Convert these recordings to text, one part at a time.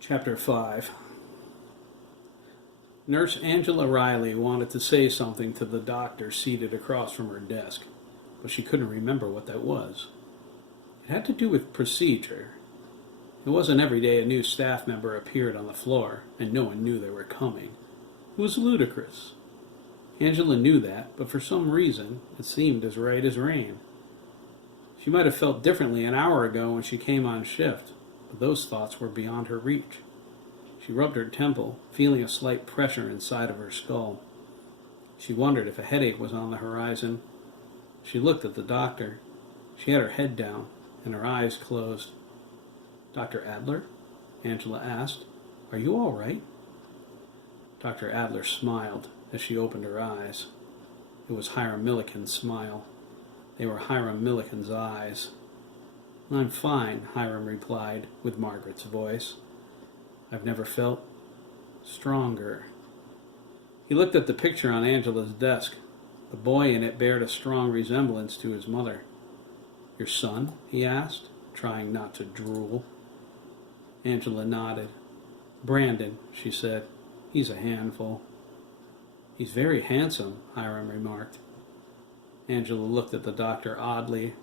Chapter 5. Nurse Angela Riley wanted to say something to the doctor seated across from her desk, but she couldn't remember what that was. It had to do with procedure. It wasn't every day a new staff member appeared on the floor, and no one knew they were coming. It was ludicrous. Angela knew that, but for some reason, it seemed as right as rain. She might have felt differently an hour ago when she came on shift, but those thoughts were beyond her reach. She rubbed her temple, feeling a slight pressure inside of her skull. She wondered if a headache was on the horizon. She looked at the doctor. She had her head down and her eyes closed. "Dr. Adler?" Angela asked. "Are you all right?" Dr. Adler smiled as she opened her eyes. It was Hiram Milliken's smile. They were Hiram Milliken's eyes. "I'm fine," Hiram replied with Margaret's voice. "I've never felt stronger." He looked at the picture on Angela's desk. The boy in it bared a strong resemblance to his mother. "Your son?" he asked, trying not to drool. Angela nodded. "Brandon," she said. "He's a handful." "He's very handsome," Hiram remarked. Angela looked at the doctor oddly.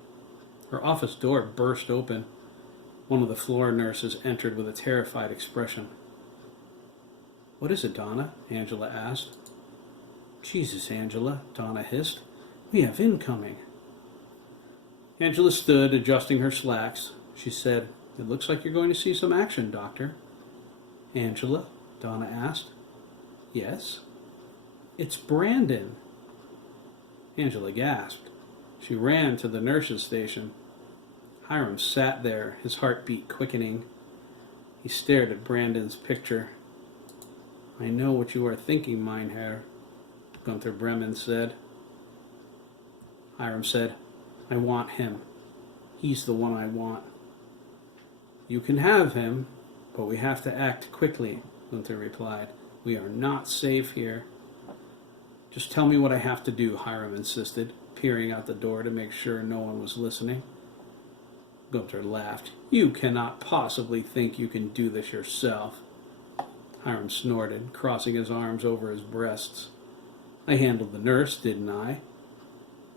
Her office door burst open. One of the floor nurses entered with a terrified expression. "What is it, Donna?" Angela asked. "Jesus, Angela," Donna hissed. "We have incoming." Angela stood, adjusting her slacks. She said, "It looks like you're going to see some action, Doctor." "Angela?" Donna asked. "Yes?" "It's Brandon." Angela gasped. She ran to the nurse's station. Hiram sat there, his heartbeat quickening. He stared at Brandon's picture. "I know what you are thinking, mein Herr," Gunther Bremen said. Hiram said, "I want him. He's the one I want." "You can have him, but we have to act quickly," Gunther replied. "We are not safe here." "Just tell me what I have to do," Hiram insisted, peering out the door to make sure no one was listening. Gunther laughed. "You cannot possibly think you can do this yourself." Hiram snorted, crossing his arms over his breasts. "I handled the nurse, didn't I?"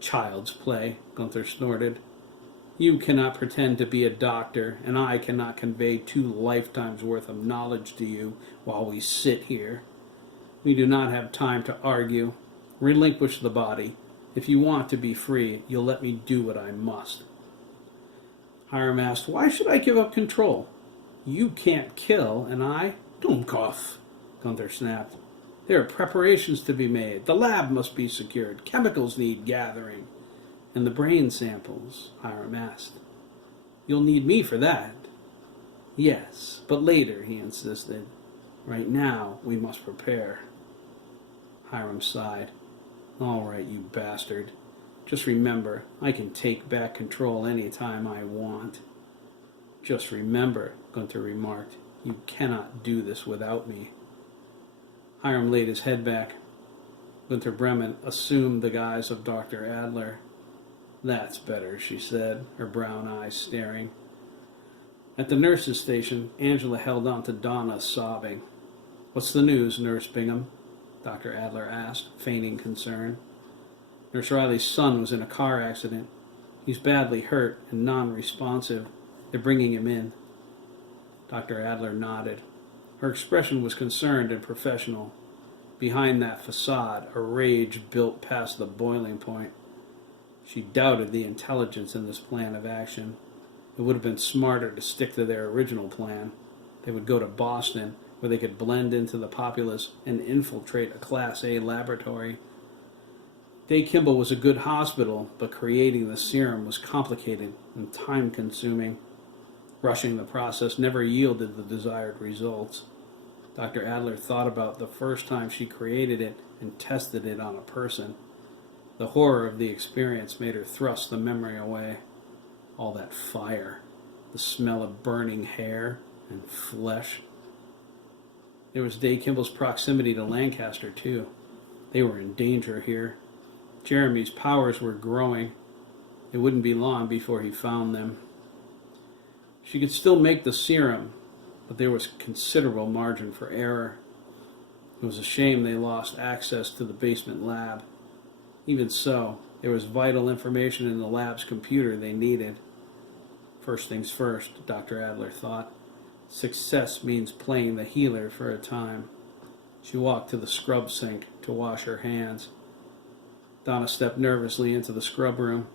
"Child's play," Gunther snorted. "You cannot pretend to be a doctor, and I cannot convey 2 lifetimes' worth of knowledge to you while we sit here. We do not have time to argue. Relinquish the body. If you want to be free, you'll let me do what I must." Hiram asked, "Why should I give up control? You can't kill, and I—" "Dummkopf," Gunther snapped. "There are preparations to be made. The lab must be secured. Chemicals need gathering." "And the brain samples?" Hiram asked. "You'll need me for that." "Yes, but later," he insisted. "Right now, we must prepare." Hiram sighed. "All right, you bastard. Just remember, I can take back control any time I want." "Just remember," Gunther remarked, "you cannot do this without me." Hiram laid his head back. Gunther Bremen assumed the guise of Dr. Adler. "That's better," she said, her brown eyes staring. At the nurse's station, Angela held on to Donna, sobbing. "What's the news, Nurse Bingham?" Dr. Adler asked, feigning concern. "Nurse Riley's son was in a car accident. He's badly hurt and non-responsive. They're bringing him in." Dr. Adler nodded. Her expression was concerned and professional. Behind that facade, a rage built past the boiling point. She doubted the intelligence in this plan of action. It would have been smarter to stick to their original plan. They would go to Boston, where they could blend into the populace and infiltrate a Class A laboratory. Day Kimball was a good hospital, but creating the serum was complicated and time-consuming. Rushing the process never yielded the desired results. Dr. Adler thought about the first time she created it and tested it on a person. The horror of the experience made her thrust the memory away. All that fire, the smell of burning hair and flesh. There was Day Kimball's proximity to Lancaster, too. They were in danger here. Jeremy's powers were growing. It wouldn't be long before he found them. She could still make the serum, but there was considerable margin for error. It was a shame they lost access to the basement lab. Even so, there was vital information in the lab's computer they needed. First things first, Dr. Adler thought. Success means playing the healer for a time. She walked to the scrub sink to wash her hands. Donna stepped nervously into the scrub room.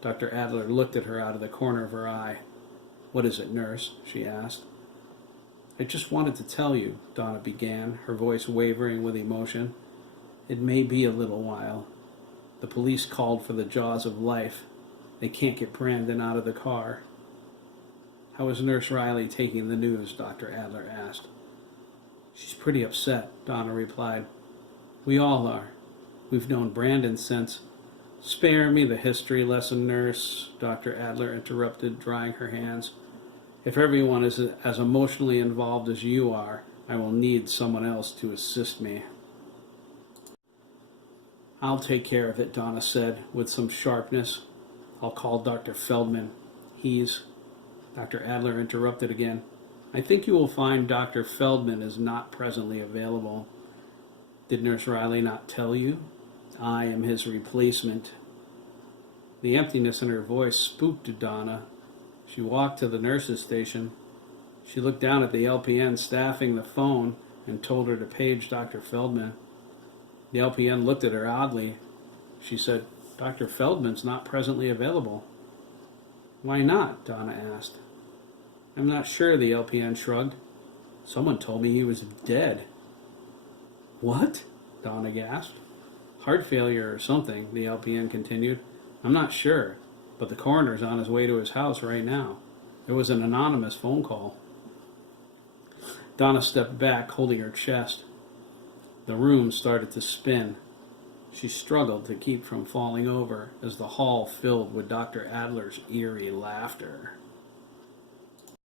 Dr. Adler looked at her out of the corner of her eye. "What is it, nurse?" she asked. "I just wanted to tell you," Donna began, her voice wavering with emotion. "It may be a little while. The police called for the jaws of life. They can't get Brandon out of the car." "How is Nurse Riley taking the news?" Dr. Adler asked. "She's pretty upset," Donna replied. "We all are. We've known Brandon since—" "Spare me the history lesson, nurse," Dr. Adler interrupted, drying her hands. "If everyone is as emotionally involved as you are, I will need someone else to assist me." "I'll take care of it," Donna said with some sharpness. "I'll call Dr. Feldman. He's—" Dr. Adler interrupted again. "I think you will find Dr. Feldman is not presently available. Did Nurse Riley not tell you? I am his replacement." The emptiness in her voice spooked Donna. She walked to the nurse's station. She looked down at the LPN staffing the phone and told her to page Dr. Feldman. The LPN looked at her oddly. She said, "Dr. Feldman's not presently available." "Why not?" Donna asked. "I'm not sure," the LPN shrugged. "Someone told me he was dead." "What?" Donna gasped. "Heart failure or something," the LPN continued. "I'm not sure, but the coroner's on his way to his house right now. It was an anonymous phone call." Donna stepped back, holding her chest. The room started to spin. She struggled to keep from falling over as the hall filled with Dr. Adler's eerie laughter.